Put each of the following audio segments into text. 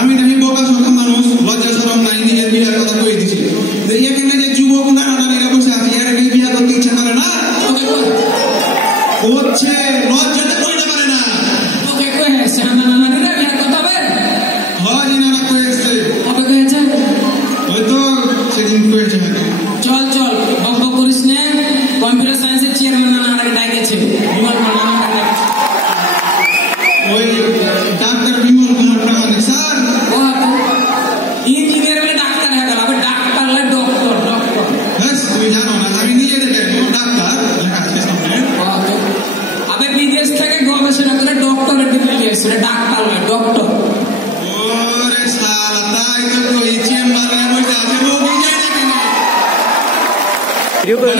আমি নাকি বোকা শোকা মানুষ কয়েছে কবে হয়েছে হয়তো সেদিন কয়েছে চল চল বক করিস না কম্পিউটার সায়েন্সের চেয়ারম্যান নানা আমাকে ডাকেছে বিমল নানা আমাকে ওই ডাক্তার বিমল কুমার প্রামাণিক স্যার ও ইঞ্জিনিয়ার বলে ডাক্তার হয়ে গেল আবার ডাক্তার হলে ডক্টর ডক্টর ব্যাস তুমি জানো না আমি নিজে দেখে ডাক্তার লেখা আছে সামনে আবে বিদেশ থেকে গবেষণা করে ডক্টরের ডিগ্রি পেয়েছে ডাক্তার নয় ডক্টর ওরে শালা তাই তো কই চেম্বারে বসে আছে রোগী যায়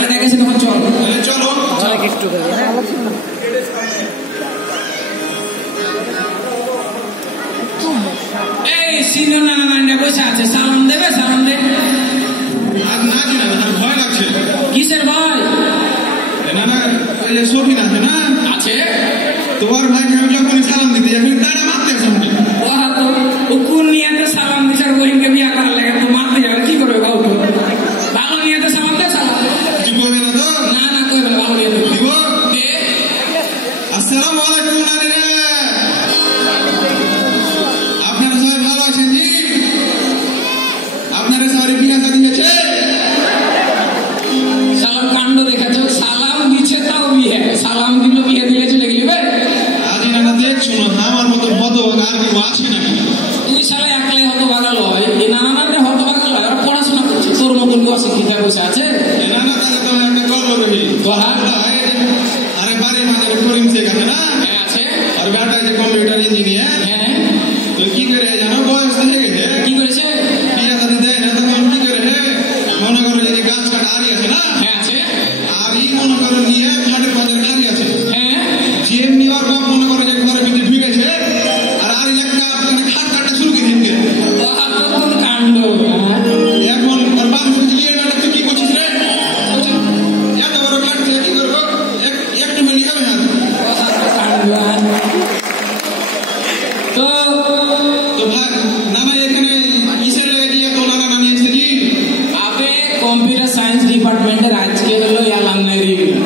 না দেখেছি তখন চল চলো একটু এই সিনিয়র নানা নান্ডে বসে আছে সালাম দেবে সালাম দে আর না কি না ভয় লাগছে কিসের ভাই নানা ওই যে সফিন আছে না আছে তোমার ভাইকে আমি যখনই সালাম দিতে এখন তারা মারতে আসবে ও কোন নিয়াতে সালাম দিছে আর বহিনকে বিয়া করার লাগে তো মারতে যাবে কি করবে বাবু ভালো নিয়াতে সালাম দে সালাম কিছু কইবে না তো না না কইবে না ভালো নিয়াতে দিব দে আসসালামু আলাইকুম নানিরা আপনারা সবাই ভালো আছেন জি আপনারা সবাই বিয়া শাদী হয়েছে সালাম কাণ্ড দেখেছো সালাম দিছে তাও বিয়ে সালাম দিল বিয়ে দিলে চলে গেলিবে আজ নানা দেখছো না আমার মতো হতভাগ আর কেউ আছে নাকি তুই সালে একলাই হতভাগা লয় এই নানা নামে হতভাগা লয় আর পড়াশোনা করছে তোর মতন কেউ অশিক্ষিত বসে আছে নানা তাহলে তোমার একটা গল্প রহি আরে বাড়ির মাঝে করিম শেখ আছে না আছে আর বেটা যে কম্পিউটার ইঞ্জিনিয়ার হ্যাঁ তো কি করে জানো বয়স হয়ে গেছে কি করেছে বিয়া শাদী দেয় না তখন কি করে মনে করো যে গাছ কাটা আড়ি আছে না হ্যাঁ আছে আর ই মনে করো নিয়ে খাটের পাঁচের খালি আছে হ্যাঁ যেমনি ওর বাপ মনে করো যে ঘরের ভিতরে ঢুকেছে আর আর একটা খাট কাটতে শুরু করে দিনকে কোন কাণ্ড এখন তার বাপ শুনছি এটা তুই কি করছিস রে এত বড় কাটছে কি করবো একটু মিনিট হবে না তো তো ভাই নানা এখানে কিসের লেগে দিয়ে তো নানা নামি এসেছে জি আবে কম্পিউটার সায়েন্স ডিপার্টমেন্টের আজকে হলো অ্যালামনাই রিউনিয়ন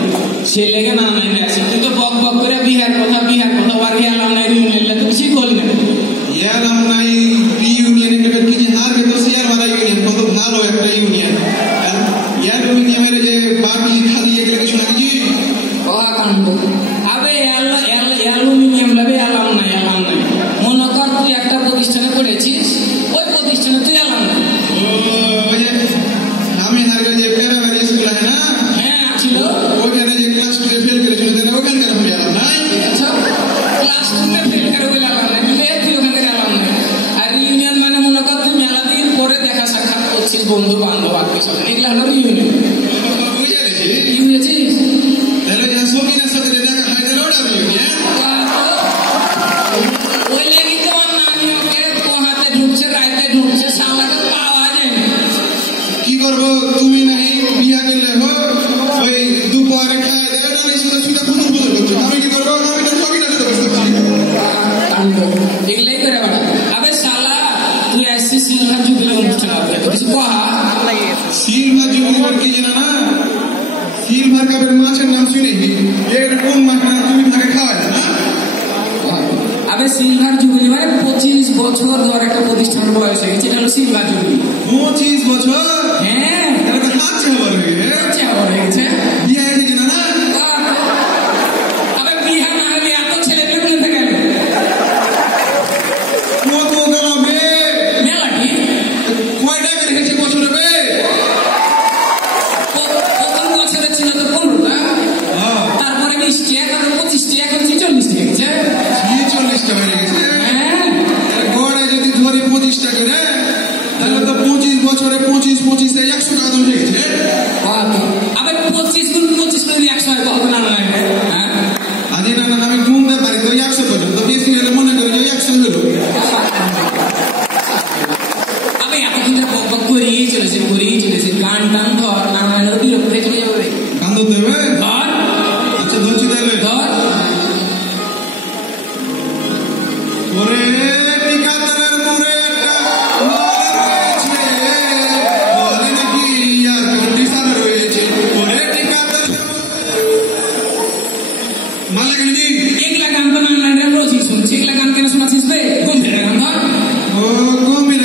সে লেগে নানা নাইনে আছে তুই তো বক বক করে বিহার কথা বাকি অ্যালামনাই রিউনিয়ন তো কিছু বলি না অ্যালামনাই রিউনিয়নের লেগে কি যে হার তো শেয়ার বালা ইউনিয়ন কত ভালো একটা ইউনিয়ন ইউনিয়নের যে বাকি খালি এগুলো কিছু নাকি জি কাণ্ড আবে অ্যালুমিনিয়াম লাগবে অ্যালামনাই মনে কর তুই একটা প্রতিষ্ঠানে পড়েছিস ওই প্রতিষ্ঠানে তুই অ্যালামনাই ওই যে আমি হারবে যে প্যারামেডিক স্কুল আছে না হ্যাঁ ছিল ওখানে যে ক্লাস 2 ফেল করেছিল তাহলে ওখানকার আমি এলাম না ক্লাস 2 তে ফেল করে বলে অ্যালামনাই তুই ওখানে অ্যালামনাই আর ইউনিয়ন মানে মনে কর তুই মেলা দিন পরে দেখা সাক্ষাৎ করছিস বন্ধু বান্ধব আত্মীয় স্বজন এগুলো হলো ইউনিয়ন বুঝে গেছি কি বুঝেছিস তাহলে যে সবিনের সাথে দেখা হয় তাহলে ওটা ইউনিয়ন ওই লেগে তোমার নানি ওকে পোহাতে ঢুকছে রাইতে ঢুকছে সালাকে পাওয়া যায় না কি করবো তুমি নাই বিয়া করলে হো ওই দুপুরে খায় দেবে না শুধু শুধু ফুটুর ফুটুর করছো আমি কি করবো আমি তো সবিনের সাথে বসে থাকি কাণ্ড এগুলাই করে বেড়া আবে শালা তুই আসছিস সিলভার জুবিলি অনুষ্ঠান হবে তো কিছু কহা সিলভার জুবিলি কি জানা না সিলভার কাপের মাছের নাম শুনে এর কোন মাছ না তুমি তাকে খাওয়ায় না আবে সিলভার জুবিলি মানে 25 বছর ধরে একটা প্রতিষ্ঠান বয়স হয়ে গেছে এটা হলো সিলভার জুবিলি 25 বছর হ্যাঁ এটা তো হাঁচে হবার হয়ে হয়ে গেছে বিয়ে হয়ে গেছে না আবে বিহা না হলে এত ছেলে মেয়ে কোথা থেকে এলো কত গেল বে মেলা কি কয়টা বের হয়েছে বছরে বে প্রথম বছরে ছিল তো 15টা তারপরে 20টা তারপরে 25টা এখন 40টা গেছে 40টা হয়ে গেছে হ্যাঁ গড়ে যদি ধরি 25টা করে তাহলে তো 25 বছরে 25 100 টাকা তো হয়ে গেছে আবার 25 গুণ 25 করে 100 হয় কত না না হ্যাঁ আজ না না আমি গুনতে পারি তো 100 পর্যন্ত বেশি হলে মনে করি যে 100 হলো আমি এতদিন বক বক করেই চলেছি গান টান ধর না না বিরক্ত হয়ে চলে যাবে কান্দ দেবে ধর আচ্ছা ধরছি তাহলে ধর ওরে টিকাদারের মোড়ে একটা মাল রয়েছে বলে নাকি আর কন্ডিশন রয়েছে ওরে টিকাদার মাল লাগে নাকি এগুলা গান তো না না রোজই শুনছি এগুলা গান কেন শোনাছিস বে গম্ভীর গান ধর ও গম্ভীর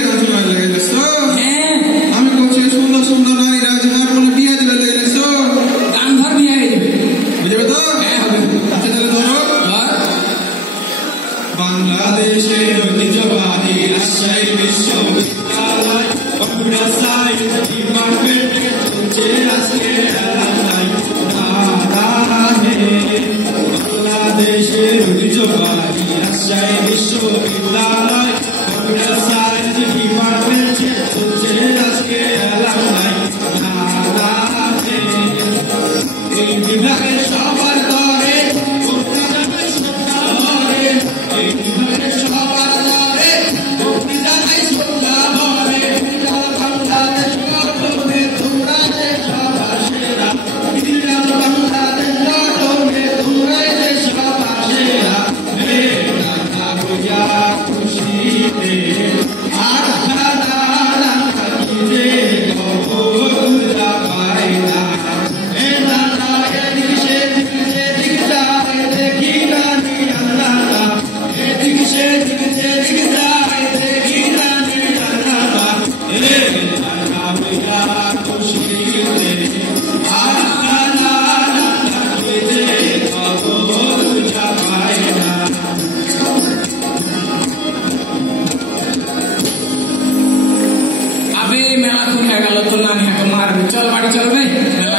চল বাড়ি চলবে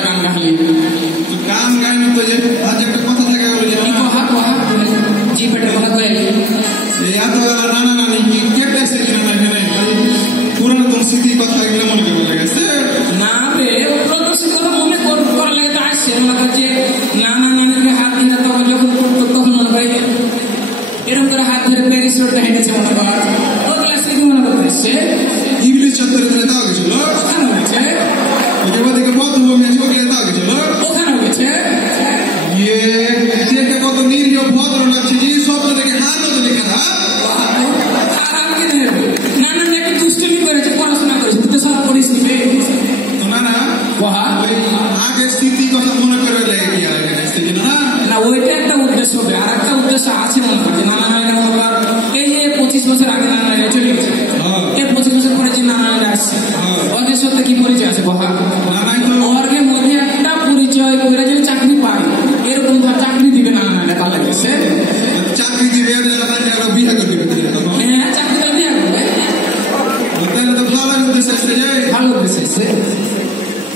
গান গালি গান গাইনি তো যে আজ একটা কথা থাকে বলে যে জি পেটের কথা কয়ে এত নানা নানি কেটে এসেছি না এখানে পুরানো তোর স্মৃতি কথা এগুলো মনে করে গেছে না রে ওগুলো তো সে কথা মনে করা লাগে তো আসছে মনে করছে নানা নানিকে হাত দিয়ে তখন যখন তখন মনে করে এরকম করে হাত ধরে প্যারিস রোডটা হেঁটেছে মনে কর ওগুলো স্মৃতি মনে করতে এসছে ইংলিশ চত্বরে ধরে দেওয়া গেছিল ওখানে হয়েছে ওদিকে বদ্ধভূমি আছে ওগুলো দেওয়া গেছিল ওখানে হয়েছে দেখতে কত নিরীহ ভদ্র লাগছে যে শব্দ থেকে হার মতো লেখা না নানা নাকি দুষ্টুমি করেছে পড়াশোনা করেছে তুই তো সব পড়িস নিবে তো না না ওই আগে স্মৃতি কথা মনে করে লেগে কি আর এখানে এসেছি না না ওইটা একটা উদ্দেশ্য হবে আর একটা উদ্দেশ্য আছে মনে করছে নানা নানিরা মনে কর এই যে 25 বছর আগে নানা নানিরা চলে গেছে এই 25 বছর পরে যে নানা নানিরা আসছে ওদের সাথে কি পরিচয় আছে বহা ওর মধ্যে একটা পরিচয় করে যদি চাকরি পায় এরকম ধর চাকরি দিবে নানা নানিরা তাহলে গেছে চাকরি দিবে বিয়ে করে দিবে হ্যাঁ চাকরি তো বিয়ে করবে তাহলে তো ভালো উদ্দেশ্য আসতে যায় ভালো উদ্দেশ্য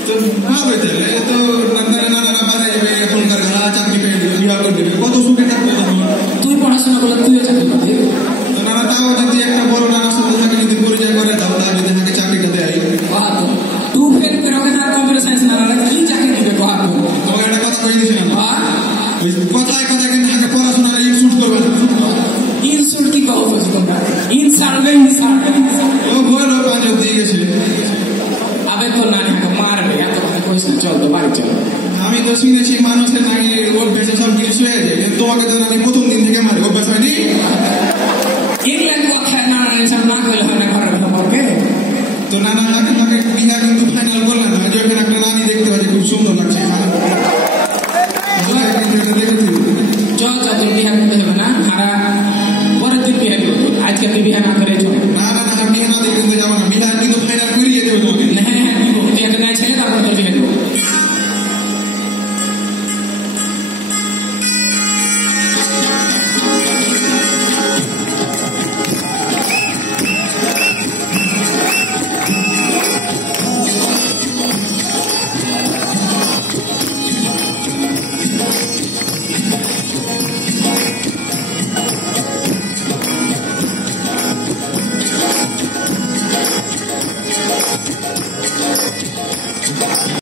তো ভালো তাহলে তো নানা বাড়াই যাবে এখনকার চাকরি পেয়ে দিবে বিয়ে করে দিবে কত সুখে থাকবে তুই পড়াশোনা করলে তুইও চাকরি পাবি তো নানা তাও যদি একটা বড় নানার সাথে থাকে যদি পরিচয় করে দাও তাহলে যদি তাকে চাকরিটা দেয় তুই ফের ওকে তার কম্পিউটার সায়েন্স নানা কি চাকরি দিবে তোমাকে একটা কথা কয়ে দিয়েছি না ওই কথায় কথায় কিন্তু তাকে পড়াশোনা ইনস্যুট করবে ইনসাল্ট কি কও বুঝি তোমরা ইনসাল্ট ও বলো পাঁচ দিয়ে গেছে আবে তো নানি তো মারবে এত কথা কইছ চল তো বাড়ি চল আমি তো শুনেছি মানুষের নাকি ওর বেশি সব কিছু হয়ে যায় তোমাকে তো নাকি প্রথম